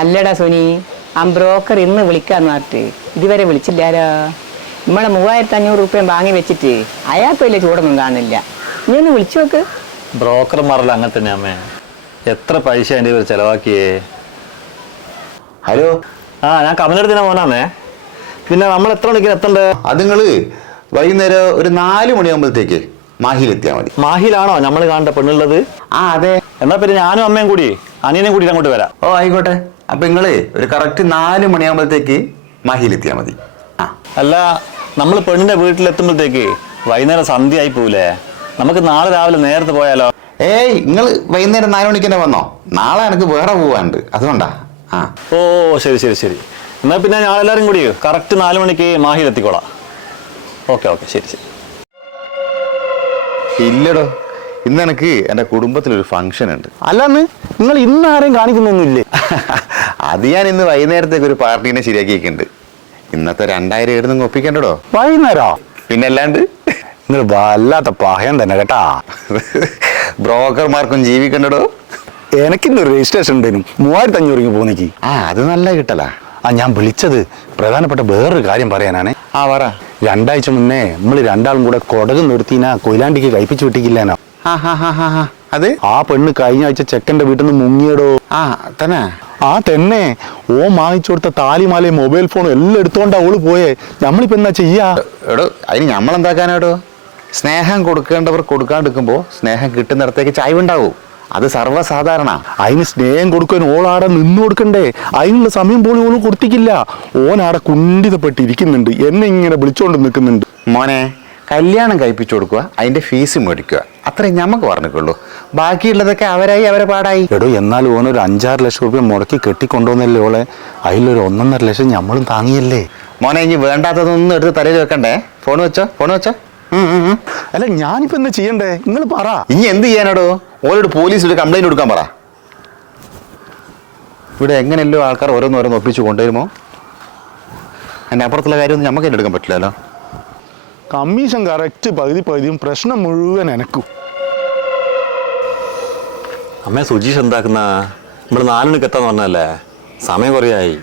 അല്ലടാ സുനി ആ ബ്രോക്കർ ഇന്ന് വിളിക്കാന്ന് പറഞ്ഞിട്ട്. ഇതുവരെ വിളിച്ചില്ലാരോ? നമ്മളെ മൂവായിരത്തി അഞ്ഞൂറ് റുപ്യം വാങ്ങി വെച്ചിട്ട് അയാൾക്ക് വലിയ ചൂടൊന്നും കാണുന്നില്ല. നീ ഒന്ന് വിളിച്ചു നോക്ക്. ബ്രോക്കർമാരെല്ലാം അങ്ങനെ തന്നെ അമ്മേ. എത്ര പൈസ എന്റെ ഇവർ ചെലവാക്കിയേ? ഹലോ? ആ ഞാൻ കമലെടുത്തിന മോനാന്നേ. പിന്നെ നമ്മൾ എത്ര മണിക്ക് എത്തണ്ടേ? അത് നിങ്ങൾ വൈകുന്നേരം ഒരു നാല് മണിയാകുമ്പോഴത്തേക്ക് മാഹിയിലെത്തിയാൽ മതി. മാഹിയിലാണോ നമ്മൾ കാണേണ്ട പെണ്ണുള്ളത്? ആ അതെ. എന്നാ പിന്നെ ഞാനും അമ്മയും കൂടി അനിയനെയും കൂടി അങ്ങോട്ട് വരാം. ഓ ആയിക്കോട്ടെ. അപ്പൊ നിങ്ങൾ ഒരു കറക്റ്റ് നാല് മണിയാകുമ്പോഴത്തേക്ക് മഹിയിലെത്തിയാൽ മതി. ആ. അല്ല നമ്മൾ പെണ്ണിന്റെ വീട്ടിലെത്തുമ്പോഴത്തേക്ക് വൈകുന്നേരം സന്ധ്യ ആയി പോവില്ലേ നമുക്ക് നാളെ രാവിലെ നേരത്തെ പോയാലോ? ഏയ് നിങ്ങൾ വൈകുന്നേരം നാല് മണിക്ക് തന്നെ വന്നോ? നാളെ എനിക്ക് വേറെ പോവാണ്ട് അതുകൊണ്ടാ. ആ. ഓ ശരി ശരി ശരി. എന്നാൽ പിന്നെ ഞങ്ങളെല്ലാവരും കൂടി കറക്റ്റ് നാല് മണിക്ക് മാഹിയിലെത്തിക്കോളാം ഓക്കെ ഓക്കെ ശരി ശരി. ഇല്ലടോ. ഇന്ന് എനിക്ക് എന്റെ കുടുംബത്തിലൊരു ഫംഗ്ഷൻ ഉണ്ട്. അല്ലാന്ന് നിങ്ങൾ ഇന്ന് ആരെയും കാണിക്കുന്നൊന്നുമില്ലേ? അത് ഞാൻ ഇന്ന് വൈകുന്നേരത്തേക്ക് ഒരു പാർട്ടീനെ ശരിയാക്കിയിട്ടുണ്ട് ഇന്നത്തെ രണ്ടായിരം ഏട് ഒപ്പിക്കണ്ടോ വൈകുന്നേരോ? പിന്നെ അല്ലാണ്ട് നിങ്ങൾ വല്ലാത്ത പഹയം തന്നെ കേട്ടാ. ബ്രോക്കർമാർക്കും ജീവിക്കണ്ടോ എനിക്കിന്ന് രജിസ്ട്രേഷൻ ഉണ്ടേനും മൂവായിരത്തി അഞ്ഞൂറിങ്ങ് പോന്നിക്ക് ആ അത് നല്ല കിട്ടലാ. ആ ഞാൻ വിളിച്ചത് പ്രധാനപ്പെട്ട വേറൊരു കാര്യം പറയാനാണ്. ആ പറ. രണ്ടാഴ്ച മുന്നേ നമ്മൾ രണ്ടാളും കൂടെ കൊടക് നിർത്തിനാ കൊയിലാണ്ടിക്ക് കഴിപ്പിച്ചു വിട്ടിക്കില്ലാനോ. അത്? ആ പെണ്ണ് കഴിഞ്ഞ ആഴ്ച ചെക്കന്റെ വീട്ടിൽ നിന്ന് മുങ്ങിയടോ. ആ തന്നെ ആ തന്നെ. ഓ വാങ്ങിച്ചു കൊടുത്ത താലിമാലയും മൊബൈൽ ഫോണും എല്ലാം എടുത്തോണ്ടാ ഓൾ പോയേ. നമ്മളിപ്പോ എന്താ ചെയ്യാ? എടോ അതിന് നമ്മളെന്താക്കാനാടോ സ്നേഹം കൊടുക്കേണ്ടവർ കൊടുക്കാണ്ടിരിക്കുമ്പോൾ സ്നേഹം കിട്ടുന്നിടത്തേക്ക് ചായവുണ്ടാവും. അത് സർവസാധാരണ. അതിന് സ്നേഹം കൊടുക്കാൻ ഓളാടെ നിന്ന് കൊടുക്കണ്ടേ? അതിനുള്ള സമയം പോലും ഓൾ കൊടുത്തിക്കില്ല. ഓനാടെ കുണ്ടിതപ്പെട്ടിരിക്കുന്നുണ്ട് എന്നെ ഇങ്ങനെ വിളിച്ചോണ്ട് നിൽക്കുന്നുണ്ട്. മോനെ കല്യാണം കഴിപ്പിച്ചു കൊടുക്കുക അതിന്റെ ഫീസ് മേടിക്കുക. അത്രയും ഞമ്മക്ക് പറഞ്ഞിട്ടുള്ളൂ. ബാക്കിയുള്ളതൊക്കെ അവരായി അവരെ പാടായി. എടോ എന്നാൽ ഓനൊരു അഞ്ചാറ് ലക്ഷം രൂപ മുടക്കി കെട്ടിക്കൊണ്ടുവന്നല്ലേ ഓളെ? അതിലൊരു ഒന്നൊന്നര ലക്ഷം നമ്മളും താങ്ങിയല്ലേ? മോനെ ഇനി വേണ്ടാത്തതൊന്നും എടുത്ത് തലയിൽ വെക്കണ്ടേ? ഫോൺ വെച്ചോ ഫോൺ വെച്ചോ. അല്ല ഞാനിപ്പോ എന്താ ചെയ്യണ്ടേ? നിങ്ങൾ പറ. ഇനി എന്ത് ചെയ്യാനടോ? ഓരോട് പോലീസ് ഒരു കംപ്ലൈന്റ് കൊടുക്കാൻ പറ. ഇവിടെ എങ്ങനെയല്ലോ ആൾക്കാർ ഓരോന്നോരോന്ന് ഒപ്പിച്ച് കൊണ്ടുവരുമോ? അതിന്റെ അപ്പുറത്തുള്ള കാര്യമൊന്നും നമുക്ക് എടുക്കാൻ പറ്റില്ലല്ലോ. കമ്മീഷൻ കറക്റ്റ് പകുതി പകുതിയും പ്രശ്നം മുഴുവൻ എനക്കും. അമ്മ സുജീഷ് എന്താക്കുന്ന? നമ്മൾ നാലിനൊക്കെ എത്താന്ന് പറഞ്ഞല്ലേ സമയം കുറയായി.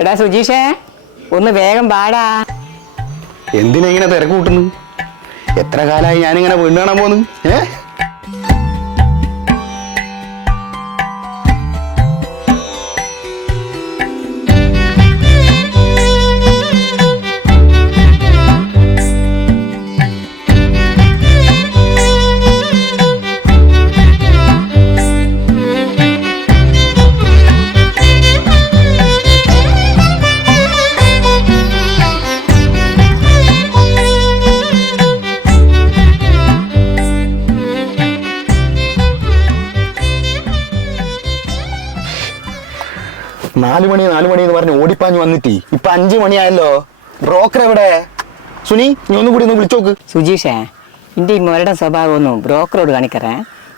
എടാ സുജീഷേ ഒന്ന് വേഗം പാടാ. എന്തിനാ ഇങ്ങനെ തിരക്ക് കൂട്ടുന്നു? എത്ര കാലമായി ഞാനിങ്ങനെ വീണ് കാണാൻ പോന്നു? ഏ? നാല് മണി നാല് മണി എന്ന് പറഞ്ഞ് ഓടിപ്പാഞ്ഞ് വന്നിട്ട്. ഇപ്പൊ അഞ്ചു മണിയായല്ലോ. ബ്രോക്കർ എവിടെ? സുനി നീ ഒന്നും കൂടി ഒന്ന് വിളിച്ചോക്ക്. സുജീഷേ എന്റെ ഈ മുരയുടെ സ്വഭാവമൊന്നും ബ്രോക്കറോട് കാണിക്കറേ.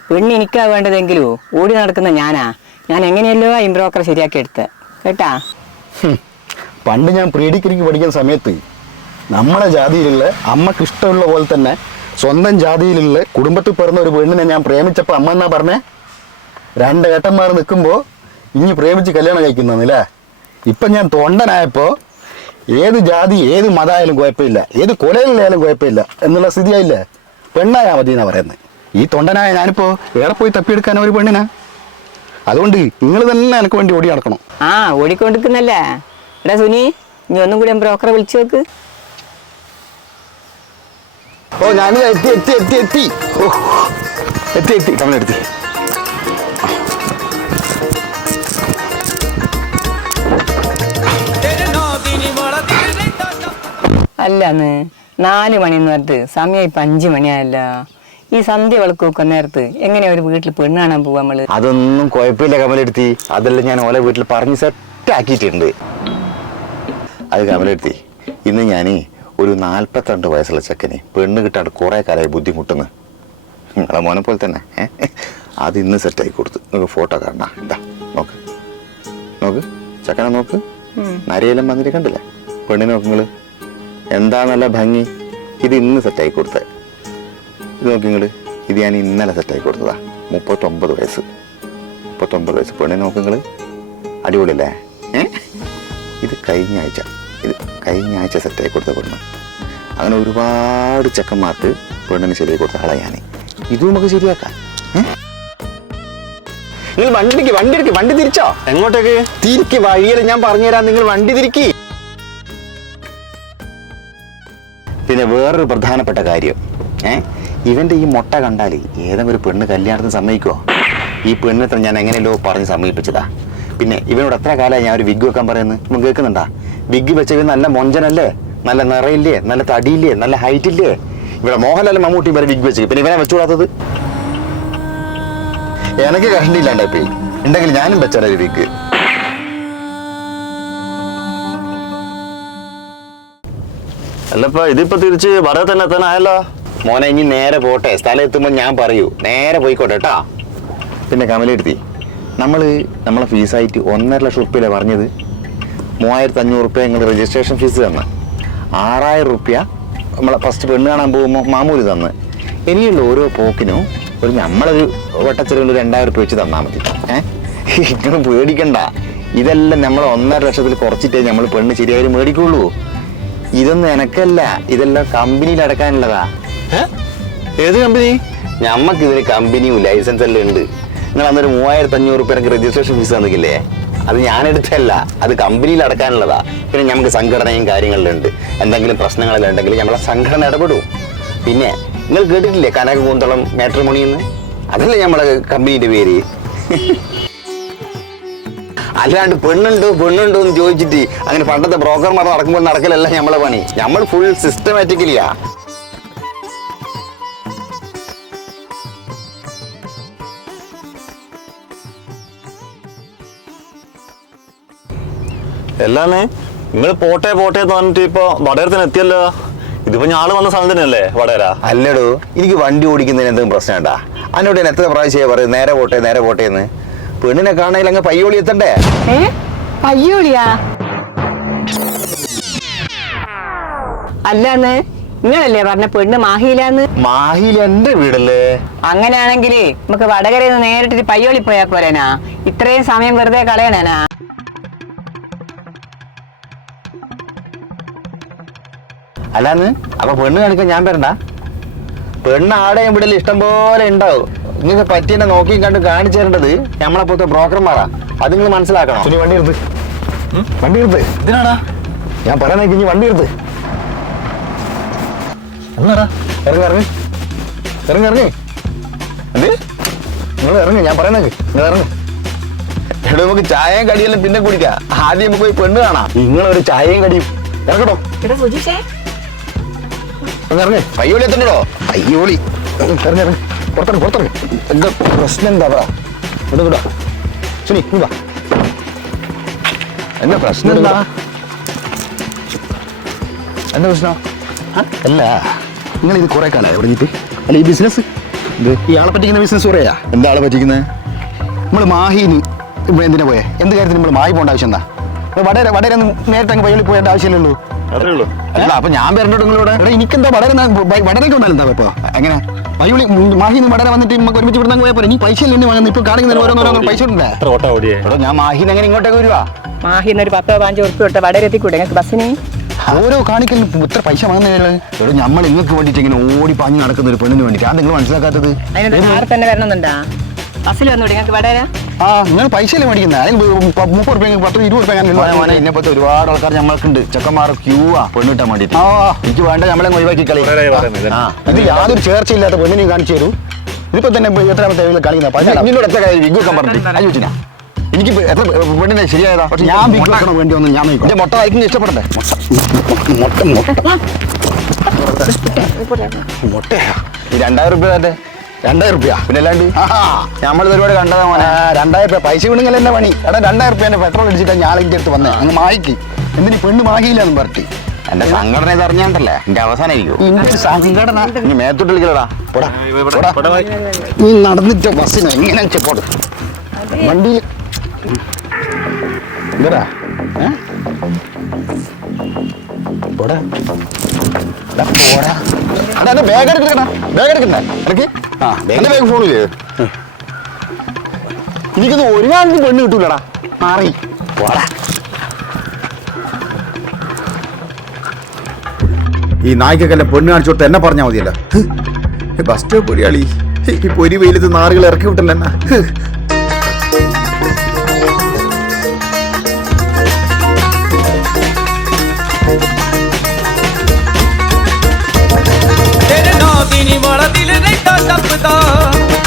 പെണ്ണ് എനിക്കാ വേണ്ടതെങ്കിലും? ഓടി നടക്കുന്ന ഞാനാ. ഞാൻ എങ്ങനെയല്ലോ ഈ ബ്രോക്കറെ ശരിയാക്കി എടുത്ത് കേട്ടാ പണ്ട് ഞാൻ പ്രീ ഡിഗ്രിക്ക് പഠിക്കുന്ന സമയത്ത് നമ്മളെ ജാതിയിലുള്ള അമ്മയ്ക്ക് ഇഷ്ടമുള്ള പോലെ തന്നെ സ്വന്തം ജാതിയിലുള്ള കുടുംബത്തിൽ പിറന്ന ഒരു പെണ്ണിനെ ഞാൻ പ്രേമിച്ചപ്പോൾ അമ്മ എന്നാ പറഞ്ഞേ? രണ്ട് ഏട്ടന്മാർ നിൽക്കുമ്പോൾ ഇനി പ്രേമിച്ച് കല്യാണം കഴിക്കുന്നല്ലേ ഇപ്പം ഞാൻ തൊണ്ടനായപ്പോൾ ഏത് ജാതി ഏത് മതമായാലും കുഴപ്പമില്ല. ഏത് കൊലയിലായാലും കുഴപ്പമില്ല എന്നുള്ള സ്ഥിതിയായില്ലേ? പെണ്ണായാൽ മതി എന്നാണ് പറയുന്നത് ഈ തൊണ്ടനായ ഞാനിപ്പോൾ വേറെ പോയി തപ്പിയെടുക്കാൻ ഒരു പെണ്ണിനാ. അതുകൊണ്ട് നിങ്ങൾ തന്നെ എനിക്ക് വേണ്ടി ഓടി നടക്കണം. ആ ഓടിക്കൊണ്ടിരിക്കുന്നല്ലേ? എടാ സുനി നീ ഒന്നും കൂടി ബ്രോക്കറെ വിളിച്ചു നോക്ക്. ഓ ഞാൻ എത്തി എത്തി എത്തി എത്തി. ഓ എത്തി എത്തി. കമലെടുത്തി. അല്ലാന്ന്. നാല് മണി എന്ന് പറഞ്ഞിട്ട് സമയം ഇപ്പൊ അഞ്ചു മണിയായല്ല. ഈ സന്ധ്യ വിളക്ക് വെക്കുന്ന നേരത്ത് എങ്ങനെയാ ഒരു വീട്ടിൽ പെണ്ണ് കാണാൻ പോവാ നമ്മൾ? അതൊന്നും കുഴപ്പമില്ല കമലെടുത്തി. അതെല്ലാം ഞാൻ ഓലെ വീട്ടിൽ പറഞ്ഞ് സെറ്റ് ആക്കിയിട്ടുണ്ട്. അത് കമലെടുത്തി ഇന്ന് ഞാൻ ഒരു നാൽപ്പത്തിരണ്ട് വയസ്സുള്ള ചെക്കനെ പെണ്ണ് കിട്ടാണ്ട് കുറേ കാലമായി ബുദ്ധിമുട്ടുന്നു. നിങ്ങളെ മോനെ പോലെ തന്നെ? അത് ഇന്ന് സെറ്റാക്കി കൊടുത്തു. നിങ്ങൾക്ക് ഫോട്ടോ കാണാ എന്താ നോക്ക്. നോക്ക് ചെക്കനെ നോക്ക്. നരയെല്ലാം വന്നിട്ട് കണ്ടില്ലേ? പെണ്ണിനെ നോക്ക് നിങ്ങൾ. എന്താ നല്ല ഭംഗി? ഇത് ഇന്ന് സെറ്റാക്കി കൊടുത്തേ. ഇത് നോക്കി നിങ്ങൾ ഇത് ഞാൻ ഇന്നലെ സെറ്റാക്കി കൊടുത്തതാ. മുപ്പത്തൊമ്പത് വയസ്സ്. മുപ്പത്തൊമ്പത് വയസ്സ് പെണ്ണിനെ നോക്ക് നിങ്ങൾ അടിപൊളിയല്ലേ? ഏ? ഇത് കഴിഞ്ഞ ആഴ്ച. ഇത് കഴിഞ്ഞ ആഴ്ച സെറ്റായി കൊടുത്ത പെണ്ണ്. അങ്ങനെ ഒരുപാട് ചെക്കന്മാർക്ക് പെണ്ണിന് ശരിയായി കൊടുത്ത ആളെ ഞാൻ ഇത് നമുക്ക് ശരിയാക്കാം. നിങ്ങൾ വണ്ടിക്ക് വണ്ടി എടുക്കി. വണ്ടി തിരിച്ചോ? എങ്ങോട്ടേക്ക്? തിരിക്ക് വഴിയിൽ ഞാൻ പറഞ്ഞുതരാം. നിങ്ങൾ വണ്ടി തിരിക്കി. പിന്നെ വേറൊരു പ്രധാനപ്പെട്ട കാര്യം. ഏ? ഇവന്റെ ഈ മുട്ട കണ്ടാൽ ഏതെങ്കിലും ഒരു പെണ്ണ് കല്യാണത്തിന് സമ്മതിക്കുമോ ഈ പെണ്ണിത്ര ഞാൻ എങ്ങനെയല്ലോ പറഞ്ഞ് സമ്മതിപ്പിച്ചതാ പിന്നെ ഇവനോട് എത്ര കാലമായി ഞാൻ ഒരു വിഗ് വെക്കാൻ പറയുന്നത്? ഇവൻ കേൾക്കുന്നുണ്ടാ? വിഗ് വെച്ചവൻ നല്ല മൊഞ്ചനല്ലേ? നല്ല നിറയില്ലേ? നല്ല തടിയില്ലേ? നല്ല ഹൈറ്റില്ലേ ഇവിടെ മോഹൻലാൽ മമ്മൂട്ടി വരെ വിഗ് വെച്ചു പിന്നെ ഇവനെ വെച്ചുകൂടാത്തത്? എനിക്ക് കണ്ടില്ലാണ്ടായി പോയി ഉണ്ടെങ്കിൽ ഞാനും വെച്ചാലൊരു വിഗ്. അല്ലപ്പ ഇതിപ്പോ തിരിച്ച് വടകെ തന്നെ എത്താനായല്ലോ. മോനെ ഇനി നേരെ പോട്ടെ. സ്ഥലം എത്തുമ്പോൾ ഞാൻ പറയൂ. നേരെ പോയിക്കോട്ടെ കേട്ടാ പിന്നെ കമലെടുത്തി നമ്മൾ നമ്മളെ ഫീസായിട്ട് ഒന്നര ലക്ഷം റുപ്യല്ലേ പറഞ്ഞത്? മൂവായിരത്തി അഞ്ഞൂറ് റുപ്യ നിങ്ങൾ രജിസ്ട്രേഷൻ ഫീസ് തന്ന്. ആറായിരം റുപ്യ നമ്മളെ ഫസ്റ്റ് പെണ്ണ് കാണാൻ പോകുമ്പോൾ മാമൂൽ തന്ന്. ഇനിയുള്ള ഓരോ പോക്കിനും ഒരു നമ്മളൊരു വട്ടച്ചെലവിൽ ഒരു രണ്ടായിരം റുപ്യ വെച്ച് തന്നാൽ മതി. ഏഹ് നിങ്ങൾ പേടിക്കണ്ട. ഇതെല്ലാം നമ്മൾ ഒന്നര ലക്ഷത്തിൽ കുറച്ചിട്ടേ നമ്മൾ പെണ്ണ് ശരിയായി മേടിക്കുള്ളൂ. ഇതൊന്നും എനക്കല്ല. ഇതെല്ലാം കമ്പനിയിൽ അടക്കാനുള്ളതാ. ഏത് കമ്പനി ഞമ്മക്ക് ഇതിന് കമ്പനിയും ലൈസൻസ് എല്ലാം ഉണ്ട്. നിങ്ങൾ അന്നൊരു മൂവായിരത്തി അഞ്ഞൂറ് റുപ്യ രജിസ്ട്രേഷൻ ഫീസ് തന്നിക്കില്ലേ? അത് ഞാൻ എടുത്തല്ല അത് കമ്പനിയിൽ അടക്കാനുള്ളതാ. പിന്നെ നമുക്ക് സംഘടനയും കാര്യങ്ങളിലും ഉണ്ട്. എന്തെങ്കിലും പ്രശ്നങ്ങളെല്ലാം ഉണ്ടെങ്കിൽ നമ്മളെ സംഘടന ഇടപെടും. പിന്നെ നിങ്ങൾ കേട്ടിട്ടില്ലേ കനക കൂന്തളം മാട്രിമോണിയെന്ന് അതല്ലേ നമ്മളെ കമ്പനിയുടെ പേര്. അല്ലാണ്ട് പെണ്ണുണ്ടോ പെണ്ണുണ്ടോ എന്ന് ചോദിച്ചിട്ട് അങ്ങനെ പണ്ടത്തെ ബ്രോക്കർമാർ നടക്കുമ്പോൾ നടക്കലല്ല നമ്മളെ പണി. നമ്മൾ ഫുൾ സിസ്റ്റമാറ്റിക്കലിയാ എല്ലാന്നേ നിങ്ങൾ പോട്ടെ പോട്ടെ എന്ന് പറഞ്ഞിട്ട് ഇപ്പൊ വടകരത്തിന് എത്തിയല്ലോ? ഇതിപ്പോ ഞാൾ വന്ന സ്ഥലം തന്നെയല്ലേ വടകര? അല്ലടോ എനിക്ക് വണ്ടി ഓടിക്കുന്നതിന് എന്തെങ്കിലും പ്രശ്നം ഉണ്ടാ എന്നോട് ഞാൻ എത്ര പ്രാവശ്യമായി പറയും നേരെ പോട്ടെ നേരെ പോട്ടെ എന്ന്. പെണ്ണിനെ കാണാൻ അങ്ങ് പയ്യോളി എത്തണ്ടേ? ഏ? പയ്യോളിയാ? അല്ലാന്ന് നിങ്ങളല്ലേ പറഞ്ഞ പെണ്ണ് മാഹിയിലാന്ന് മാഹിയിൽ എന്റെ വീടല്ലേ? അങ്ങനെയാണെങ്കിൽ നമുക്ക് വടകരയിൽ നിന്ന് നേരിട്ട് പയ്യോളി പോയാ പോരേനാ. ഇത്രയും സമയം വെറുതെ കളയണേനാ. അല്ലാന്ന് അപ്പൊ പെണ്ണ് കാണിക്കാൻ ഞാൻ വരണ്ട. പെണ്ണ് ആടെയും വിടൽ ഇഷ്ടം പോലെ ഉണ്ടാവും. നിങ്ങൾക്ക് പറ്റിയെന്നെ നോക്കിയും കണ്ട് കാണിച്ചു തരേണ്ടത് നമ്മളെ പോലത്തെ ബ്രോക്കർമാരാ. അത് നിങ്ങൾ മനസ്സിലാക്കണം? ഇനി വണ്ടി എടുത്ത് വണ്ടി എടുത്ത് ഇതിനാടാ ഞാൻ പറയാൻ ഇനി വണ്ടി എടുത്ത് എന്നാടാ? ഇറങ്ങി ഇറങ്ങി. ഇറങ്ങി ഇറങ്ങി. എന്ത്? നിങ്ങൾ ഇറങ്ങി ഞാൻ പറയുന്നേക്ക് നിങ്ങൾ ഇറങ്ങി. എടോ നമുക്ക് ചായയും കടിയെല്ലാം പിന്നെ കുടിക്കാം. ആദ്യം നമുക്ക് പോയി പെണ്ണ് കാണാം. നിങ്ങളൊരു ചായയും കടിയും. ഇറങ്ങട്ടോ ഇറങ്ങി ഇറങ്ങി. പയ്യോളി എത്തണ്ടോ പയ്യോളി. ഇറങ്ങി ഇറങ്ങി. പുറത്തിറങ്ങി പുറത്തിറങ്ങി. എന്താ പ്രശ്നം എന്താ പറ ഇവിടെ വിടാ സുനി വാ. എന്താ പ്രശ്നം? എന്താ? എന്താ പ്രശ്നം? അല്ല. നിങ്ങൾ ഇത് കുറെ കാലമായി തുടങ്ങിയിട്ട് അല്ല ഈ ബിസിനസ് ഈ ആളെ പറ്റിക്കുന്ന ബിസിനസ് കുറയാ എന്താ ആളെ പറ്റിക്കുന്നത് നമ്മൾ മാഹിന് എന്തിനാ പോയേ? എന്ത് കാര്യത്തിന് നമ്മൾ മാഹി പോകേണ്ട ആവശ്യം എന്താ? വടകര ഒന്നും നേരിട്ട് അങ്ങ് പയ്യലി പോയേണ്ട ആവശ്യമില്ലല്ലോ. അത്രേ ഉള്ളൂ. അല്ല അപ്പൊ ഞാൻ വരണ്ടോ നിങ്ങളോട്? എടാ എനിക്കെന്താ വളരെ വടകരയ്ക്ക് വന്നാലെന്താ ഇപ്പൊ എങ്ങനെ? പയ്യോളി മാഹിന്ന് വടരെ വന്നിട്ട് നമുക്ക് ഒരുമിച്ച് ഇവിടെ പോയാൽ പോലെ നീ പൈസ ഇല്ലെന്ന് വാങ്ങുന്നത് ഇപ്പൊ കാണിക്കുന്ന ഓരോന്നോരോ പൈസ ഉണ്ടോ എത്ര ഓട്ടാ ഓടിയേ. എടോ ഞാൻ മാഹിന്ന് എങ്ങനെ ഇങ്ങോട്ടേക്ക് വരുവാ? മാഹിന്ന് ഒരു പത്തോ പതിനഞ്ചോ ഉറുപ്പ് വിട്ട് വടരെ എത്തിക്കൂടെ? നിങ്ങൾക്ക് ബസ്സിന് ഓരോ കാണിക്കലും ഇത്ര പൈസ വാങ്ങുന്നതിന് എടോ നമ്മൾ നിങ്ങൾക്ക് വേണ്ടിട്ട് ഇങ്ങനെ ഓടി പാഞ്ഞ് നടക്കുന്ന ഒരു പെണ്ണിന് വേണ്ടിട്ട് ആ നിങ്ങൾ മനസ്സിലാക്കാത്തത്? അതിനൊരു കാർ തന്നെ വരണമെന്നുണ്ടാ? ബസ്സിൽ വന്നൂടെ? നിങ്ങൾക്ക് വടകര? ആ നിങ്ങൾ പൈസ അല്ലേ മേടിക്കുന്നത് അതിന് പ- മുപ്പത് റുപ്യ പത്ത് ഇരുപത് റുപ്യ ഇന്നെ പോലത്തെ ഒരുപാട് ആൾക്കാർ നമ്മൾക്കുണ്ട് ചെക്കന്മാർ ക്യൂ ആ പെണ്ണ് വേണ്ടിട്ട് എനിക്ക് വേണ്ട നമ്മളെ ഒഴിവാക്കി കളി. ആ. ഇത് യാതൊരു ചേർച്ചയില്ലാത്ത പെണ്ണിനെയും കാണിച്ചു തരൂ. ഇതിപ്പോ തന്നെ എത്രാമത്തെ കാണിക്കുന്ന നിന്നോട് എത്ര കാര്യം വിഗ് പറഞ്ഞിട്ട്. അയ്യോ എനിക്ക് എത്ര പെണ്ണിനെ ശരിയായതാ? പക്ഷെ ഞാൻ ബിഗ് വെക്കണോ വേണ്ടി വന്നു ഞാൻ. എന്റെ മുട്ട വായിക്കുന്ന ഇഷ്ടപ്പെടണ്ടേ? മുട്ട മുട്ട മുട്ടയാ ഈ രണ്ടായിരം രൂപ തന്നെ രണ്ടായിരം റുപ്യ പിന്നെ അല്ലാണ്ട് നമ്മൾ ഒരുപാട് കണ്ടതാ മോനെ. രണ്ടായിരം റുപ്യ പൈസ വിടുന്നില്ല എന്നെ പണി. എടാ രണ്ടായിരം റുപ്യ പെട്രോൾ അടിച്ചിട്ട് ഞാൻ ഇന്റെ അടുത്ത് വന്നേ. അങ്ങ് മായിക്ക്. എന്തിനീ പെണ്ണ് മാഹിയില്ലെന്ന് പറഞ്ഞു എന്റെ സംഘടന ഇത് അറിഞ്ഞാണ്ടല്ലേ? എന്റെ അവസാനമായിരിക്കും സംഘടന? ഇനി മേത്തോട്ട് വിളിക്കലടാ. പോടാ ഇവിടെ, പോടാ. ഇവിടെ വായി. നീ നടന്നിട്ട് ബസ്സിന് എങ്ങനെ ചെപ്പോട് വണ്ടിയിൽ. എന്താ പോടാ. പോടാ. അടാ ബാഗ് എടുക്കണ ബാഗ് എടുക്കണ്ടേ ഇടയ്ക്ക്. ആ, എന്റെ ബാഗ് ഫോണില്ലേ എനിക്കത് ഒരു കാലത്ത് പെണ്ണ് കിട്ടൂലടാ. മാറി. പോടാ ഈ നായ്ക്കൊക്കെ പെണ്ണ് കാണിച്ചോട്ട് എന്നെ പറഞ്ഞാൽ മതിയല്ലോ. ഈ ബസ് സ്റ്റോപ്പ് പൊരിയാളി ഈ പൊരി വെയിലത്ത് നാറുകൾ ഇറക്കി വിട്ടല്ലോ എന്നാ